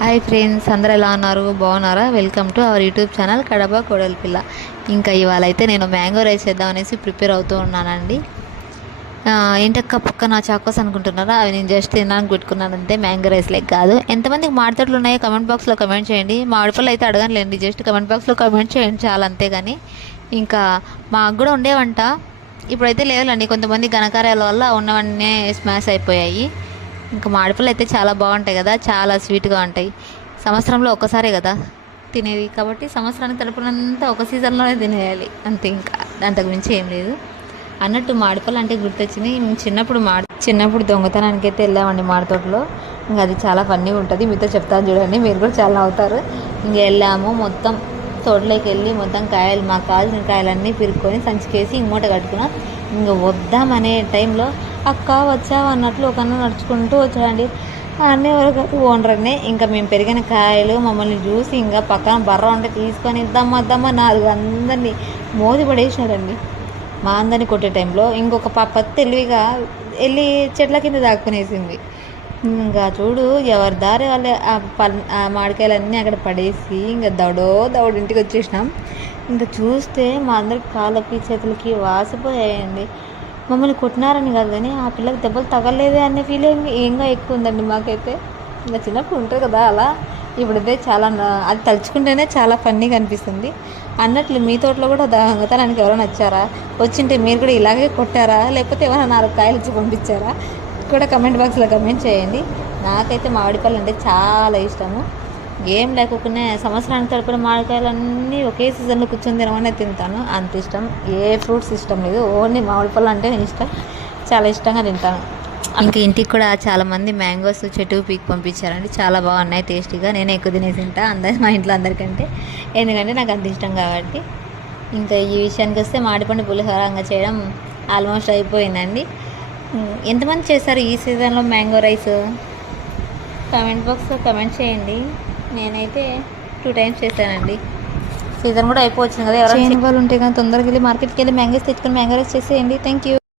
Hi friends అందరు ఎలా ఉన్నారు? బాగున్నారా? Welcome to our YouTube channel Kadapa కోడలి పిల్ల. ఇంకా ఇవాళ అయితే నేను మ్యాంగో రైస్ చేద్దాం అనేసి ప్రిపేర్ అవుతూ ఉన్నానండి. ఏంటక్క పక్క నా చాకోస్ అనుకుంటున్నారా? అవి నేను జస్ట్ తినడానికి పెట్టుకున్నాను అంతే మ్యాంగో రైస్ లెక్క కాదు. ఎంతమందికి మాడితోట్లు ఉన్నాయో కమెంట్ బాక్స్లో కమెంట్ చేయండి. మామిడిపళ్ళు అయితే అడగనులేండి జస్ట్ కమెంట్ బాక్స్లో కమెంట్ చేయండి చాలా అంతేగాని. ఇంకా మాకు కూడా ఉండేవంట. ఇప్పుడైతే లేదులండి కొంతమంది ఘనకార్యాల వల్ల ఉన్నవన్నీ స్మాష్ అయిపోయాయి. ఇంకా మామిడిపళ్ళు అయితే చాలా బాగుంటాయి కదా చాలా స్వీట్గా ఉంటాయి. సంవత్సరంలో ఒక్కసారే కదా తినేది. కాబట్టి సంవత్సరానికి తరపునంతా ఒక సీజన్లోనే తినేయాలి. అంతే ఇంకా అంతకు మించి ఏం లేదు. అన్నట్టు మాడిపళ్ళు అంటే గుర్తొచ్చింది మేము చిన్నప్పుడు మాడి చిన్నప్పుడు దొంగతనానికి అయితే వెళ్ళామండి మాడి తోటలో ఇంకా అది చాలా ఫన్నీగా ఉంటుంది. మీతో చెప్తాను చూడండి. మీరు కూడా చాలా అవుతారు ఇంకా వెళ్ళాము. మొత్తం తోటలోకి వెళ్ళి మొత్తం కాయలు మాకు కావాల్సిన కాయలన్నీ పిరుక్కొని సంచికేసి ఇంకోట కట్టుకున్నాం. ఇంకా వద్దామనే టైంలో అక్క వచ్చావు అన్నట్లు ఒక అన్న నడుచుకుంటూ వచ్చాడండి. ఆ అన్న ఎవరు ఓనర్ ఇంకా మేము పెరిగిన కాయలు మమ్మల్ని చూసి ఇంకా పక్కన బర్ర ఉంటే తీసుకొని ఇద్దాం వద్దామా నాలుగు అందరినీ మోది పడేసినాడండి మా అందరిని కొట్టే టైంలో ఇంకొక పాప తెలివిగా వెళ్ళి చెట్ల కింద దాక్కునేసింది. ఇంకా చూడు ఎవరి దారి వాళ్ళే ఆ పల్ ఆ మామిడికాయలన్నీ అక్కడ పడేసి ఇంకా దౌడో దౌడు ఇంటికి వచ్చేసినాం. ఇంకా చూస్తే మా అందరికి కాళ్ళకి చేతులకి వాసిపోయాయండి. మమ్మల్ని కొట్టినారని కాదు కానీ ఆ పిల్లకి దెబ్బలు తగలేదే అనే ఫీలింగ్ ఇంకా ఎక్కువ ఉందండి మాకైతే. ఇంకా చిన్నప్పుడు ఉంటుంది కదా అలా. ఇప్పుడైతే చాలా అది తలుచుకుంటేనే చాలా ఫన్నీగా అనిపిస్తుంది. అన్నట్లు మీ తోటలో కూడా దొంగతనానికి ఎవరైనా వచ్చారా? వచ్చింటే మీరు కూడా ఇలాగే కొట్టారా? లేకపోతే ఏమైనా నాలుగు కాయలు ఇచ్చి పంపించారా? కూడా కమెంట్ బాక్స్లో కమెంట్ చేయండి. నాకైతే మామిడి పళ్ళు అంటే చాలా ఇష్టము. ఏం లేకుండా సంవత్సరానికి తడిపిన మామిడికాయలు అన్నీ ఒకే సీజన్లో కూర్చొని తినమనే తింటాను. అంత ఇష్టం. ఏ ఫ్రూట్స్ ఇష్టం లేదు. ఓన్లీ మామిడి పళ్ళు అంటే ఇష్టం. చాలా ఇష్టంగా తింటాను. ఇంకా ఇంటికి కూడా చాలామంది మ్యాంగోస్ చెట్టు పీక్ పంపించారండి. చాలా బాగున్నాయి టేస్టీగా. నేను ఎక్కువ తినేసి తింటా. అందరి మా ఇంట్లో అందరికంటే. ఎందుకంటే నాకు అంత ఇష్టం కాబట్టి. ఇంకా ఈ విషయానికి వస్తే మాడిపండు పులిహోరంగా చేయడం ఆల్మోస్ట్ అయిపోయిందండి. ఎంతమంది చేస్తారు ఈ సీజన్లో మ్యాంగో రైస్? కమెంట్ బాక్స్లో కమెంట్ చేయండి. నేనైతే టూ టైమ్స్ చేశానండి. సీజన్ కూడా అయిపోవచ్చింది కదా ఎవరైనా వాళ్ళు ఉంటే కానీ తొందరగా వెళ్ళి మార్కెట్కి వెళ్ళి మ్యాంగోస్ తెచ్చుకొని మ్యాంగో రైస్ చేసేయండి. Thank you.